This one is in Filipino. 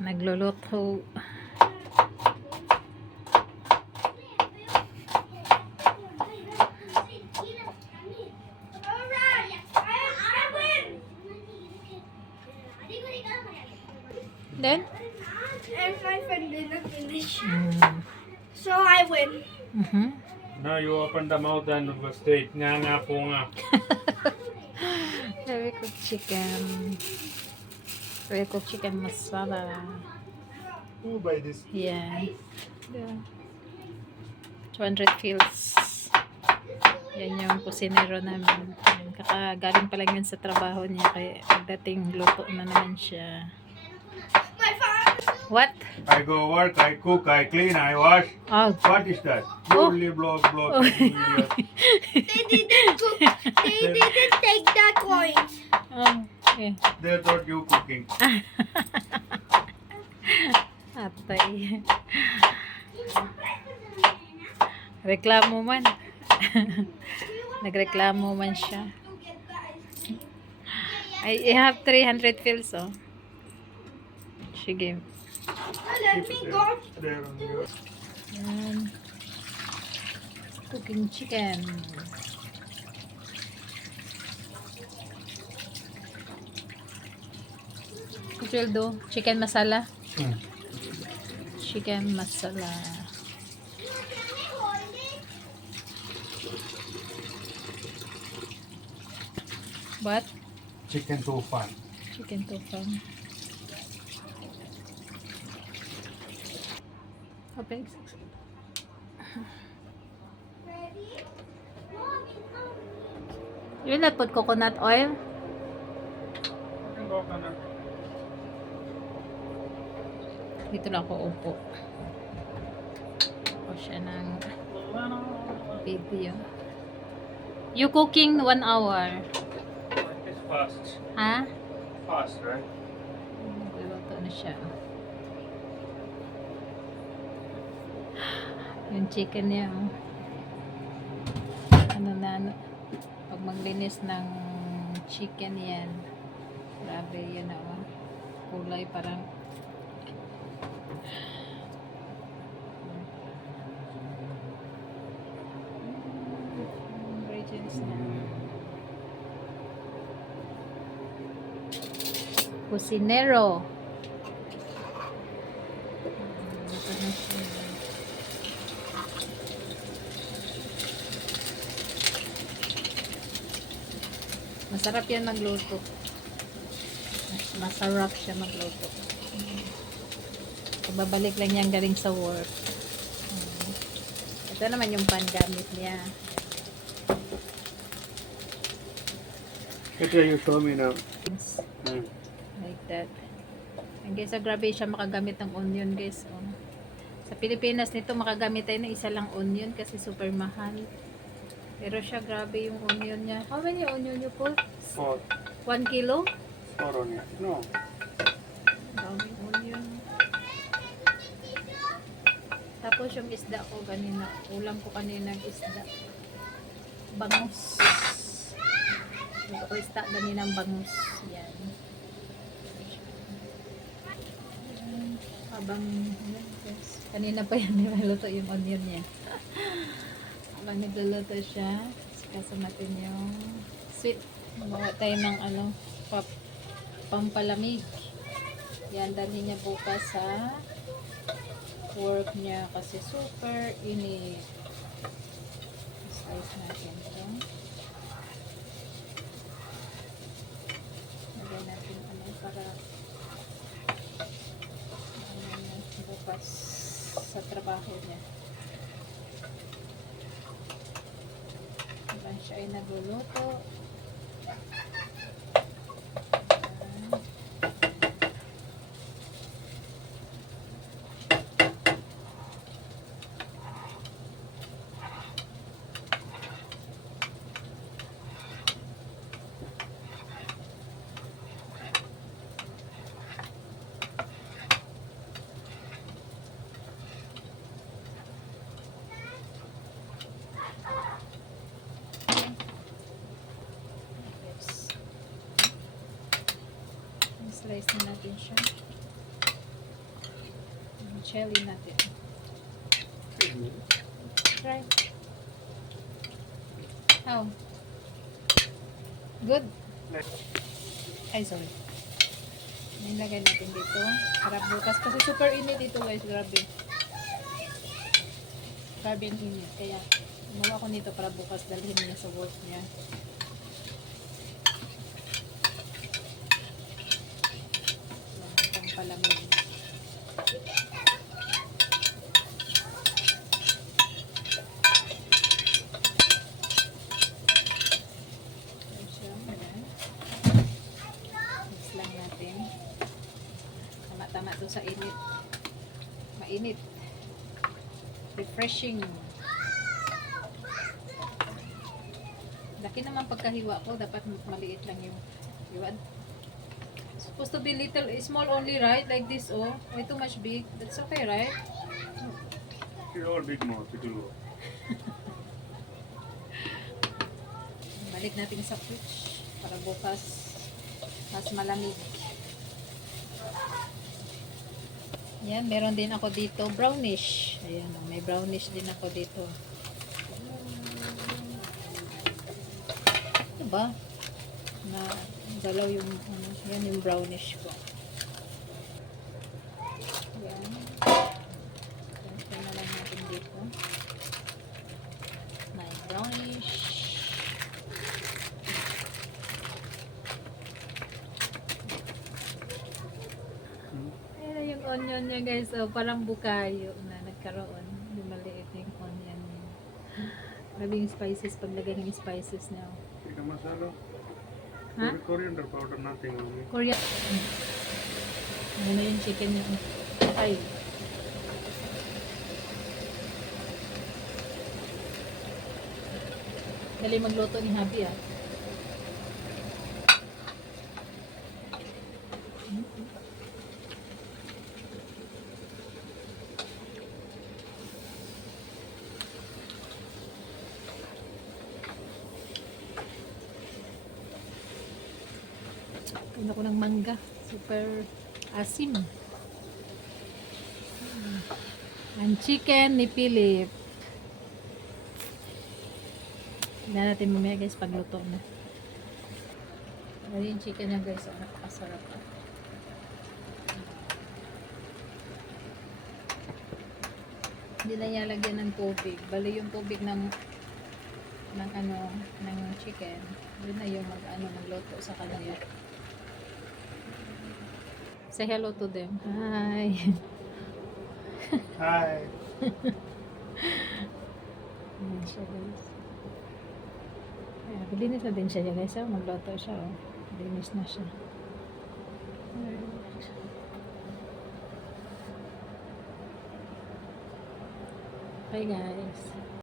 Nagluluto. Then? And my friend didn't finish. So Mm. I win. Mm-hmm. Now you open the mouth and state nga po nga. Very good chicken. Very good chicken masala. Who buy this? Yeah. Yeah. 200 fields. Yan yung kusinero namin. Kakagaling pa lang yun sa trabaho niya. Kaya dating luto na naman siya. My father. What? I go work, I cook, I clean, I wash. Oh. What is that? You Oh. only blog Oh. video. They didn't cook. They didn't take the coins. Oh. Okay. They thought you cooking. Atay. Reklamo man. Nagreklamo man siya. I have 300 fields, oh. Sige. Let me go. There on your. Yan. Cooking chicken. What will do? Chicken masala? Chicken masala. What? Chicken too fun. Chicken tofu. Open. You will not put coconut oil? Dito lang ako upo. Ako siya ng video. You cooking 1 hour. It's fast. Ha? Fast, right? Nagluluto na siya. Yung chicken niya, oh. Ano na, ano. Pag maglinis ng chicken yan. Grabe yun, oh. Kulay parang ingredients na. Kusinero. Ito na siya. Masarap yan magluto. Masarap siya magluto. Babalik lang yan galing sa work. Ito naman yung pangamit niya. Okay, you show me now. Like that. And guys, grabe siya makagamit ng onion, guys. Oh. Sa Pilipinas nito makagamit tayo ng isa lang onion kasi super mahal. Pero siya grabe yung onion niya. How many onion you put? 4. 1 kilo? 4 onion. No. Daming onion. Tapos yung isda ko kanina. Ulam ko kanina ng isda. Bangus. Ito ko isda kanina ng bangus. Yan. Habang kanina pa yan niluto yung onion niya. Habang niluluto siya, kasama natin yung sweet. Magawa tayo ng ano, pampalamig. Yan, dalhin niya bukas sa work niya kasi super init. Slice natin ito. Lagay natin ano para bukas sa trabaho niya. Habang siya ay nagluluto. Slice na natin siya. Jelly natin. Try. How? Good? Ay, sorry. Nilagay natin dito. Para bukas. Kasi super init dito guys. Grabe. Grabe ang init. Kaya, gumawa ko nito para bukas dalhin niya sa work niya. Pang palamig. Mix lang natin. Tama-tama to sa init. Mainit. Refreshing. Laki naman pagkahiwa ko. Dapat maliit lang yung hiwa. Supposed to be little, small only, right? Like this, oh. Way too much big. That's okay, right? It's all big mouth. It will go. Balik natin sa fridge para bukas mas malamig. Yan, meron din ako dito brownish. Ayan, oh, may brownish din ako dito. Ano ba? Na galaw yung ano, yan yung brownish ko. Yan. Transfer na lang natin dito. May brownish. Ayan yung onion niya guys. Oh, parang bukayo na nagkaroon. Yung maliit yung onion niya. Maraming spices. Paglagay ng spices niya. Tikka masala. Ha? Coriander powder, nothing only. Korea. Ano na yung chicken niya. Ay. Dali magluto ni Habi ah. Kain ako ng mangga. Super asim. Ang chicken ni Philip. Tignan natin mamaya guys pagluto na. Ano yung chicken niya guys. Napakasarap. Hindi na niya lagyan ng tubig. Bali yung tubig ng chicken. Yun na yung magluto sa kanya. Say hello to them. Hi. Hi. Ayan siya guys. Ayan, bilinis na din siya guys. Oh. Magluto siya. Oh. Bilinis na siya. Bye guys.